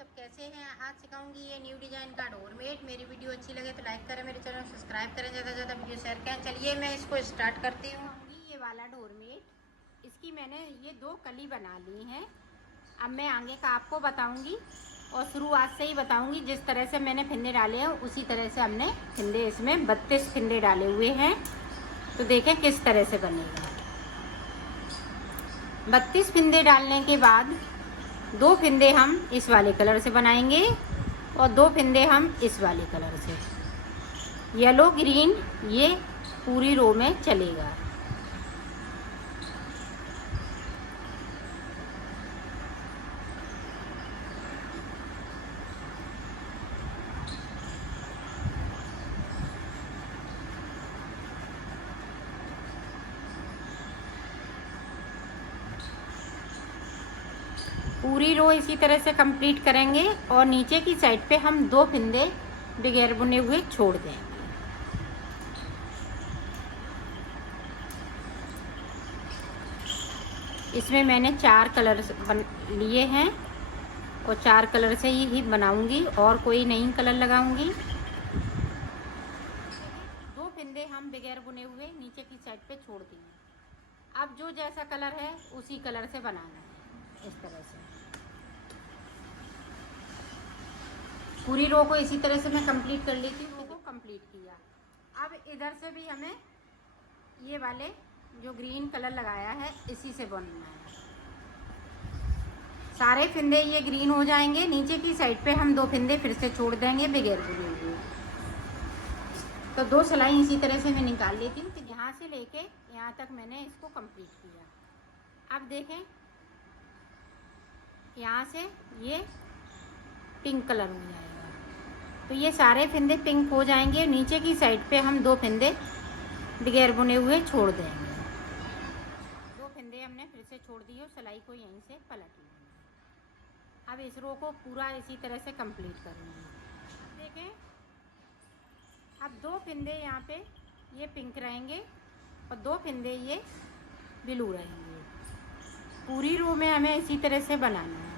सब कैसे हैं। आज सिखाऊंगी ये न्यू डिज़ाइन का डोरमेट। मेरी वीडियो अच्छी लगे तो लाइक करें, मेरे चैनल सब्सक्राइब करें, ज़्यादा से ज़्यादा वीडियो शेयर करें। चलिए मैं इसको स्टार्ट करती हूँ। ये वाला डोरमेट, इसकी मैंने ये 2 कली बना ली हैं। अब मैं आगे का आपको बताऊँगी और शुरुआत से ही बताऊँगी। जिस तरह से मैंने फिंदे डाले हैं उसी तरह से हमने फिंदे इसमें 32 फिंदे डाले हुए हैं। तो देखें किस तरह से बनेगा। 32 फिंदे डालने के बाद 2 फिंदे हम इस वाले कलर से बनाएंगे और 2 फिंदे हम इस वाले कलर से। येलो ग्रीन ये पूरी रो में चलेगा। पूरी रो इसी तरह से कंप्लीट करेंगे और नीचे की साइड पे हम 2 फिंदे बगैर बुने हुए छोड़ देंगे। इसमें मैंने 4 कलर लिए हैं और 4 कलर से ही बनाऊंगी और कोई नहीं कलर लगाऊंगी। 2 फिंदे हम बगैर बुने हुए नीचे की साइड पे छोड़ देंगे। अब जो जैसा कलर है उसी कलर से बनाना है। इस तरह से पूरी रो को इसी तरह से मैं कंप्लीट कर लेती हूँ। रो को कंप्लीट किया। अब इधर से भी हमें ये वाले जो ग्रीन कलर लगाया है इसी से बनना है। सारे फिंदे ये ग्रीन हो जाएंगे। नीचे की साइड पे हम 2 फिंदे फिर से छोड़ देंगे बगैर बुने हुए। तो 2 सिलाई इसी तरह से मैं निकाल लेती हूँ। तो यहाँ से लेके यहाँ तक मैंने इसको कंप्लीट किया। अब देखें यहाँ से ये पिंक कलर हो जाएगा। तो ये सारे फिंदे पिंक हो जाएंगे। नीचे की साइड पे हम 2 फिंदे बगैर बुने हुए छोड़ देंगे। 2 फिंदे हमने फिर से छोड़ दिए और सिलाई को यहीं से पलट लेंगे। अब इस रो को पूरा इसी तरह से कंप्लीट करूँगी। देखें अब 2 फिंदे यहाँ पे ये पिंक रहेंगे और 2 फिंदे ये ब्लू रहेंगे। पूरी रो में हमें इसी तरह से बनाना है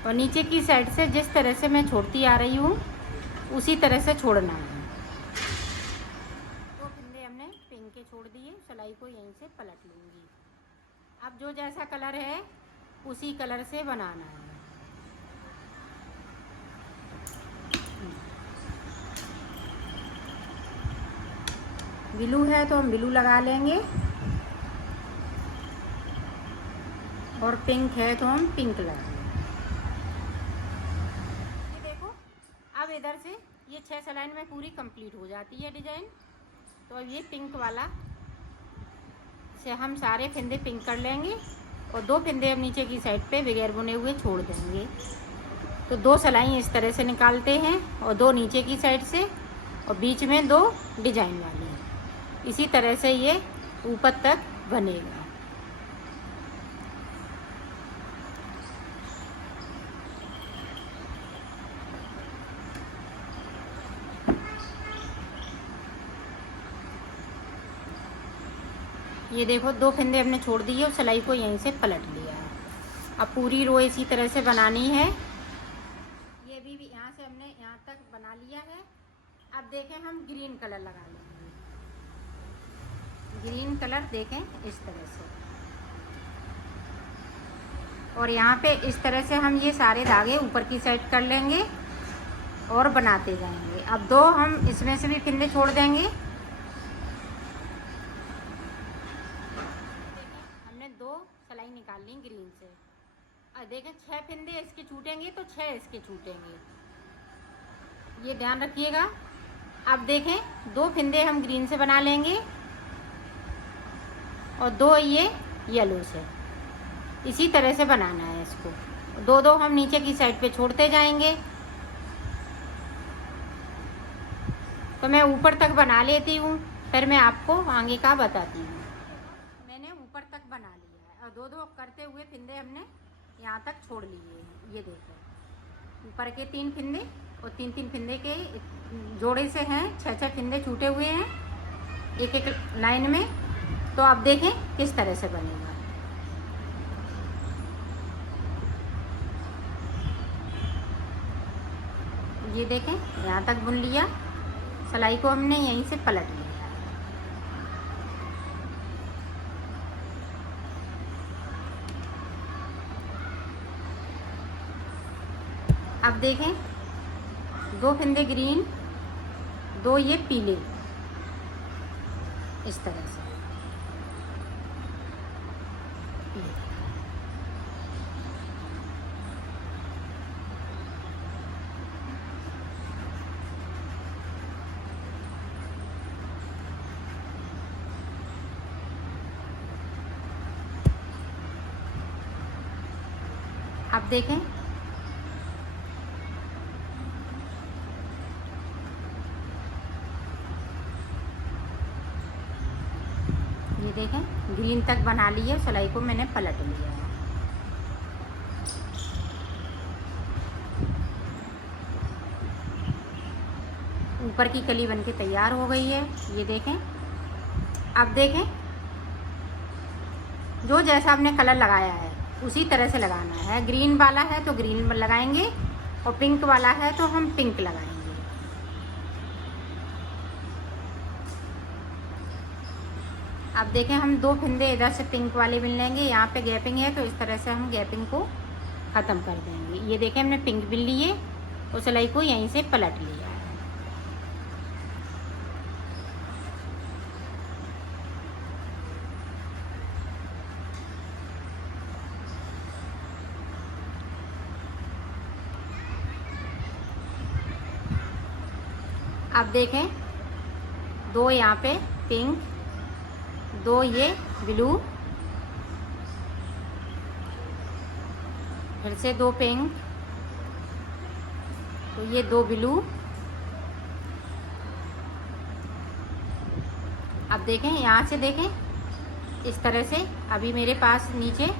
और नीचे की साइड से जिस तरह से मैं छोड़ती आ रही हूँ उसी तरह से छोड़ना है। 2 फिंदे हमने पिंक के छोड़ दिए। सिलाई को यहीं से पलट लूँगी। अब जो जैसा कलर है उसी कलर से बनाना है। ब्लू है तो हम ब्लू लगा लेंगे और पिंक है तो हम पिंक लगाएंगे। ये देखो अब इधर से ये 6 सिलाई में पूरी कंप्लीट हो जाती है डिज़ाइन। तो अब ये पिंक वाला से हम सारे फिंदे पिंक कर लेंगे और 2 फिंदे हम नीचे की साइड पे बगैर बुने हुए छोड़ देंगे। तो 2 सिलाई इस तरह से निकालते हैं और 2 नीचे की साइड से और बीच में 2 डिजाइन वाली। इसी तरह से ये ऊपर तक बनेगा। ये देखो 2 फिंदे हमने छोड़ दिए और सिलाई को यहीं से पलट लिया है। अब पूरी रो इसी तरह से बनानी है। ये भी यहाँ से हमने यहाँ तक बना लिया है। अब देखें हम ग्रीन कलर लगा लेंगे। ग्रीन कलर देखें इस तरह से और यहाँ पे इस तरह से हम ये सारे धागे ऊपर की साइड कर लेंगे और बनाते जाएंगे। अब 2 हम इसमें से भी फिंदे छोड़ देंगे। हमने 2 सिलाई निकाल ली ग्रीन से। अब देखें 6 फिंदे इसके छूटेंगे तो 6 इसके छूटेंगे, ये ध्यान रखिएगा। अब देखें 2 फिंदे हम ग्रीन से बना लेंगे और 2 ये येलो से। इसी तरह से बनाना है इसको। 2 हम नीचे की साइड पे छोड़ते जाएंगे। तो मैं ऊपर तक बना लेती हूँ फिर मैं आपको आगे का बताती हूँ। मैंने ऊपर तक बना लिया है और 2 करते हुए फिंदे हमने यहाँ तक छोड़ लिए हैं। ये देखो ऊपर के 3 फिंदे और 3 फिंदे के जोड़े से हैं 6 फिंदे छूटे हुए हैं एक लाइन में। तो अब देखें किस तरह से बनेगा। ये देखें यहाँ तक बुन लिया, सिलाई को हमने यहीं से पलट लिया। अब देखें 2 फंदे ग्रीन, 2 ये पीले, इस तरह से। अब देखें ये देखें ग्रीन तक बना लिए, सिलाई को मैंने पलट लिया है। ऊपर की कली बनके तैयार हो गई है, ये देखें। अब देखें जो जैसा आपने कलर लगाया है उसी तरह से लगाना है। ग्रीन वाला है तो ग्रीन लगाएंगे और पिंक वाला है तो हम पिंक लगाएंगे। अब देखें हम 2 फंदे इधर से पिंक वाले बिन लेंगे, यहाँ पे गैपिंग है तो इस तरह से हम गैपिंग को ख़त्म कर देंगे। ये देखें हमने पिंक बिन लिए और सिलाई को यहीं से पलट लिया है। अब देखें 2 यहाँ पे पिंक, 2 ये ब्लू, फिर से 2 पिंक, तो ये 2 ब्लू। अब देखें यहाँ से देखें इस तरह से, अभी मेरे पास नीचे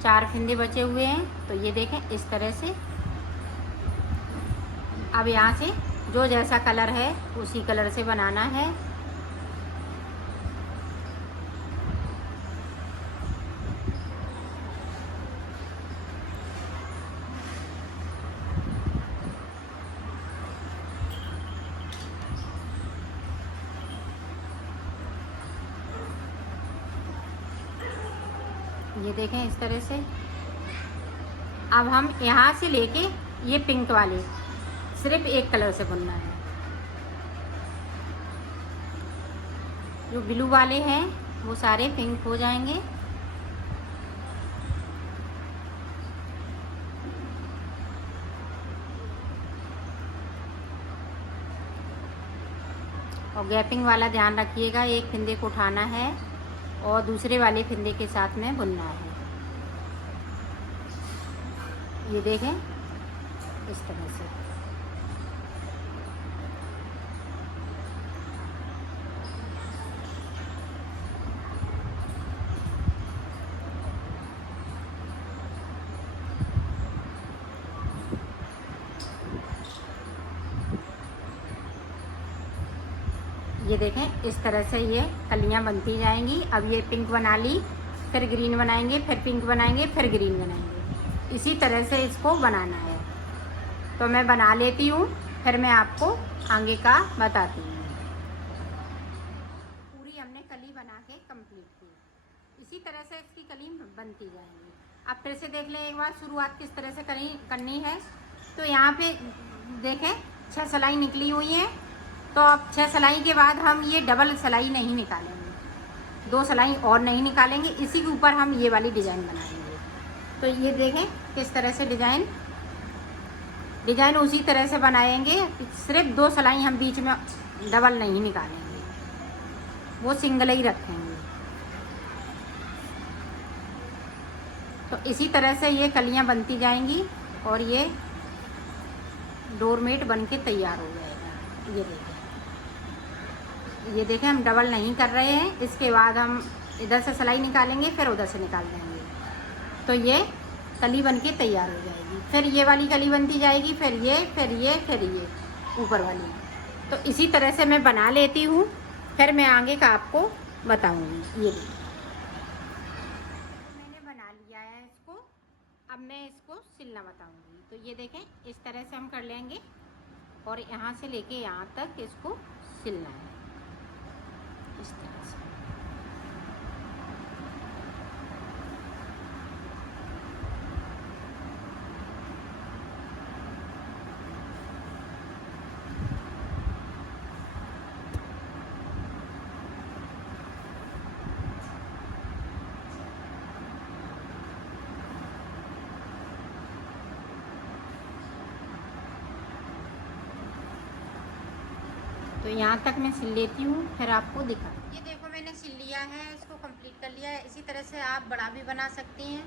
4 फंदे बचे हुए हैं, तो ये देखें इस तरह से। अब यहाँ से जो जैसा कलर है उसी कलर से बनाना है। ये देखें इस तरह से। अब हम यहाँ से लेके ये पिंक वाले सिर्फ एक कलर से बुनना है। जो ब्लू वाले हैं वो सारे पिंक हो जाएंगे। और गैपिंग वाला ध्यान रखिएगा, एक फंदे को उठाना है और दूसरे वाले फंदे के साथ में बुनना है। ये देखें इस तरह से। ये देखें इस तरह से ये कलियां बनती जाएंगी। अब ये पिंक बना ली, फिर ग्रीन बनाएंगे, फिर पिंक बनाएंगे, फिर ग्रीन बनाएंगे। इसी तरह से इसको बनाना है। तो मैं बना लेती हूँ, फिर मैं आपको आगे का बताती हूँ। पूरी हमने कली बना के कंप्लीट की। इसी तरह से इसकी कली बनती जाएंगी। अब फिर से देख लें एक बार शुरुआत किस तरह से करनी है। तो यहाँ पे देखें 6 सिलाई निकली हुई है। तो अब 6 सिलाई के बाद हम ये डबल सिलाई नहीं निकालेंगे, 2 सिलाई और नहीं निकालेंगे। इसी के ऊपर हम ये वाली डिज़ाइन बनाएंगे। तो ये देखें किस तरह से डिज़ाइन उसी तरह से बनाएंगे। सिर्फ 2 सिलाई हम बीच में डबल नहीं निकालेंगे, वो सिंगल ही रखेंगे। तो इसी तरह से ये कलियां बनती जाएंगी और ये डोरमेट बन के तैयार हो जाएगा। ये देखें हम डबल नहीं कर रहे हैं। इसके बाद हम इधर से सिलाई निकालेंगे, फिर उधर से निकाल देंगे। तो ये कली बन के तैयार हो जाएगी। फिर ये वाली कली बनती जाएगी, फिर ये ऊपर वाली। तो इसी तरह से मैं बना लेती हूँ, फिर मैं आगे का आपको बताऊँगी। ये मैंने बना लिया है इसको, अब मैं इसको सिलना बताऊँगी। तो ये देखें इस तरह से हम कर लेंगे। और यहाँ से लेके यहाँ तक इसको सिलना है इस तरह से। तो यहाँ तक मैं सिल लेती हूँ, फिर आपको दिखा। ये देखो मैंने सिल लिया है, इसको कंप्लीट कर लिया है। इसी तरह से आप बड़ा भी बना सकती हैं।